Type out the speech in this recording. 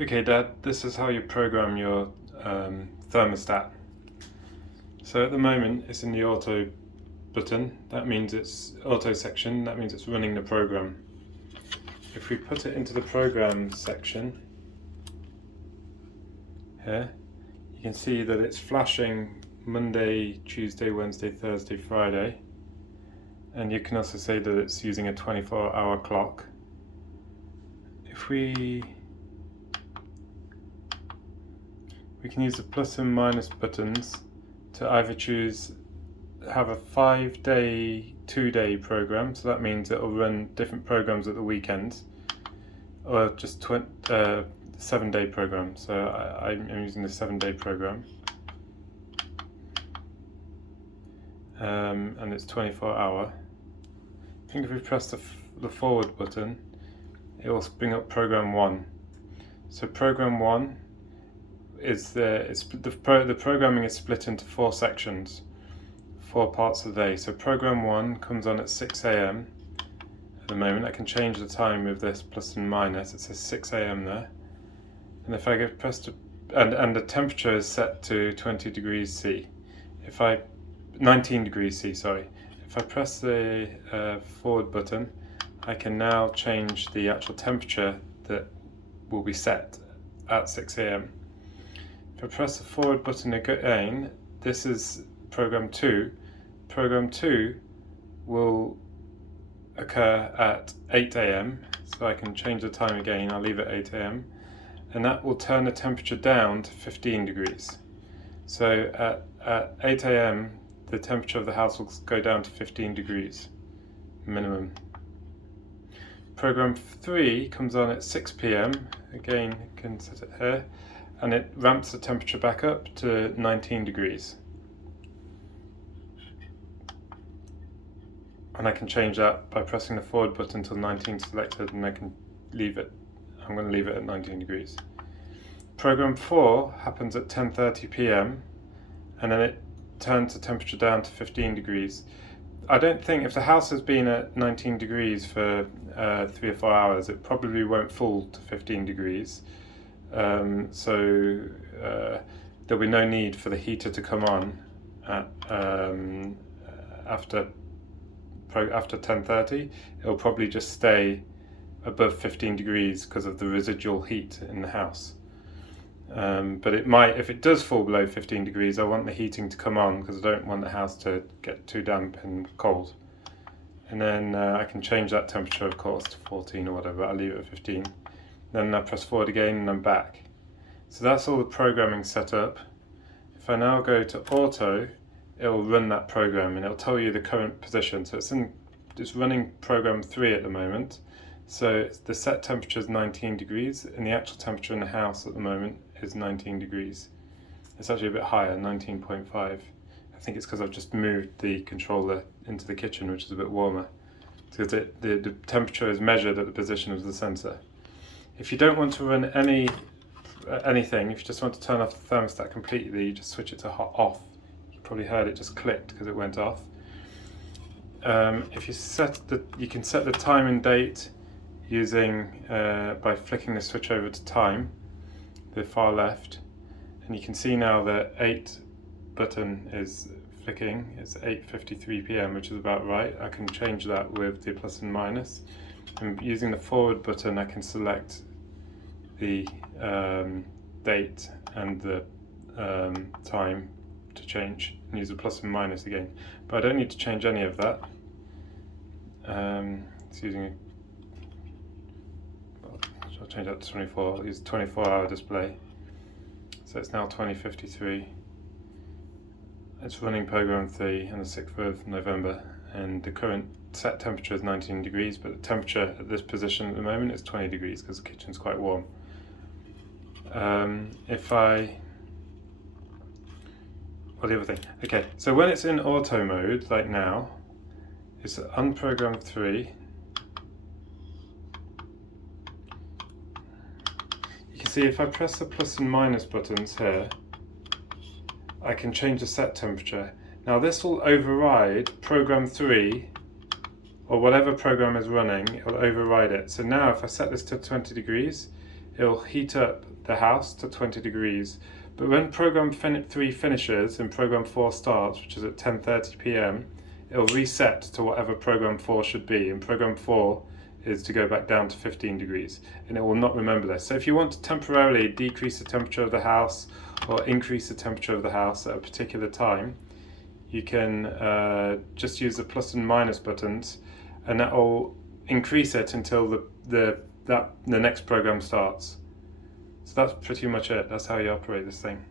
Okay, Dad, this is how you program your thermostat. So at the moment it's in the auto button, that means it's auto section, that means it's running the program. If we put it into the program section here, you can see that it's flashing Monday, Tuesday, Wednesday, Thursday, Friday, and you can also say that it's using a 24-hour clock. If we can use the plus and minus buttons to either have a 5-day, 2-day program, so that means it'll run different programs at the weekends, or just 7-day program. So I'm using the 7-day program, and it's 24-hour. I think if we press the forward button, it will bring up program 1. So program 1 is the programming is split into 4 sections, 4 parts of the day. So program 1 comes on at 6 AM at the moment. I can change the time with this plus and minus. It says 6 AM there, and if I and the temperature is set to 20 degrees C. 19 degrees C, sorry. If I press the forward button, I can now change the actual temperature that will be set at 6 AM. If I press the forward button again, this is program 2. Program 2 will occur at 8 AM, so I can change the time again. I'll leave it 8 AM, and that will turn the temperature down to 15 degrees. So at 8 AM, the temperature of the house will go down to 15 degrees minimum. Program 3 comes on at 6 PM. Again, you can set it here, and it ramps the temperature back up to 19 degrees. And I can change that by pressing the forward button until 19 selected, and I can leave it. I'm going to leave it at 19 degrees. Program 4 happens at 10:30 PM, and then it turns the temperature down to 15 degrees. I don't think, if the house has been at 19 degrees for 3 or 4 hours, it probably won't fall to 15 degrees. So there'll be no need for the heater to come on at, after 10:30. It'll probably just stay above 15 degrees because of the residual heat in the house. But it might, if it does fall below 15 degrees, I want the heating to come on because I don't want the house to get too damp and cold. And then I can change that temperature, of course, to 14 or whatever. I'll leave it at 15. Then I press forward again and I'm back. So that's all the programming set up. If I now go to auto, it will run that program and it'll tell you the current position. So it's running program 3 at the moment. So the set temperature is 19 degrees and the actual temperature in the house at the moment is 19 degrees. It's actually a bit higher, 19.5. I think it's because I've just moved the controller into the kitchen, which is a bit warmer, because the temperature is measured at the position of the sensor. If you don't want to run anything, if you just want to turn off the thermostat completely, you just switch it to off. You probably heard it just clicked because it went off. If you can set the time and date using by flicking the switch over to time, the far left, and you can see now the 8 button is flicking. It's 8:53 PM, which is about right. I can change that with the plus and minus, and using the forward button I can select the date and the time to change and use the plus and minus again, but I don't need to change any of that. It's using I'll change that to 24. I'll use 24-hour display. So it's now 20:53. It's running program 3 on the 6th of November, and the current set temperature is 19 degrees, but the temperature at this position at the moment is 20 degrees because the kitchen's quite warm. The other thing. Okay, so when it's in auto mode, like now, it's unprogram 3. See, if I press the plus and minus buttons here, I can change the set temperature. Now this will override program 3, or whatever program is running, it will override it. So now if I set this to 20 degrees, it'll heat up the house to 20 degrees. But when program 3 finishes and program 4 starts, which is at 10:30 p.m, it'll reset to whatever program 4 should be, and program 4 is to go back down to 15 degrees, and it will not remember this. So if you want to temporarily decrease the temperature of the house or increase the temperature of the house at a particular time, you can just use the plus and minus buttons, and that will increase it until the next program starts. So that's pretty much it. That's how you operate this thing.